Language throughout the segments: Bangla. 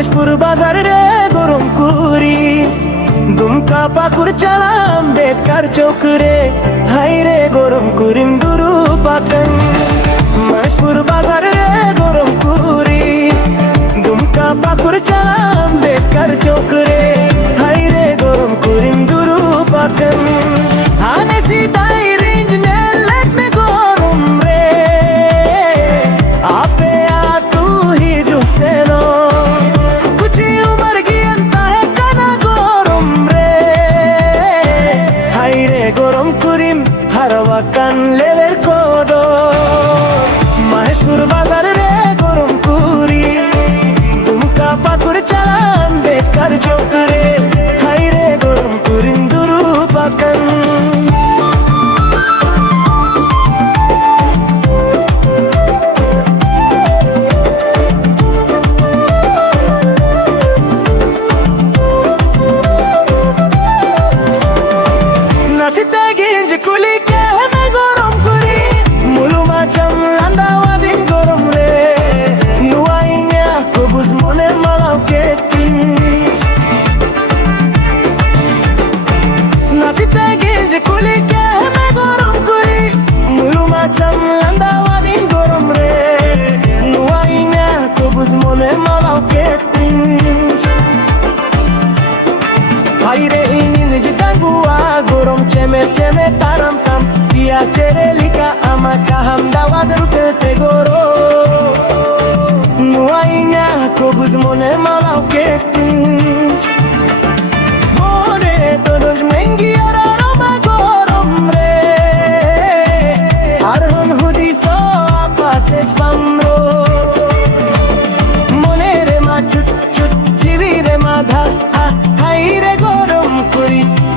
মহেশপুর বাজার রে গরম কুরি দুমকা পাকুর চালাম বেদকার চোখ রে হাই রে গরম কুরিম দুরু পাতন মহেশপুর বাজার রে গরম কুরি দুমকা পাকুর চালাম বেদকার চোখ রে হাই রে গরম কুরিম দুরু পাতন আনে সিতাই রেঞ্জ নে लेट में गरम रे आपे आ तू ही जो से लो कुछ उम्र की अंता है काना गरम रे हाय रे गरम कुरिम हरवा कान लेवेर कोडो महेशपुर बाजार रे गरम कुरी दुमका पाकुर चालाम बेकार चौक रे हाय रे गरम कुरिम दुरु पाकन Aire ini jitan gua gorom ceme ceme taram tam dia cerelika ama kaham dawa derute te goro nuainya kobuz mone malau ketinch mone todos mengi aroma gorom re arhon hudi so apase pamro mone re ma chut chut chivi re ma dha hai re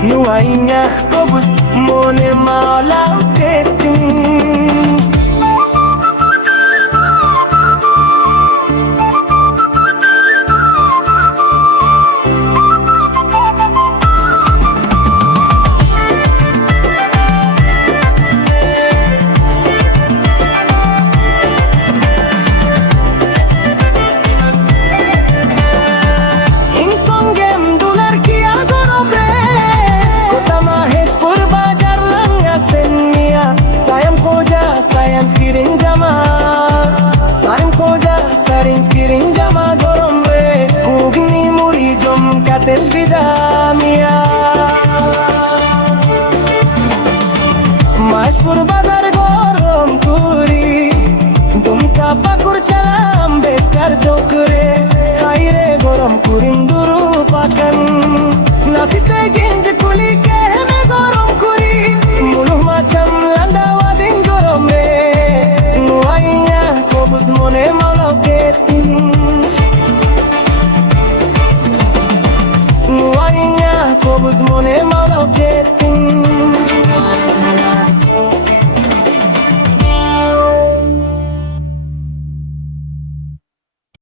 nuainya kobus mone malau keting Kiring jama gorom re kugni muri jom katel vidamia Mashpur bazar gorom kuri dumka pakur chalam betkar chokre hai re gorom kurim duru pakan nasite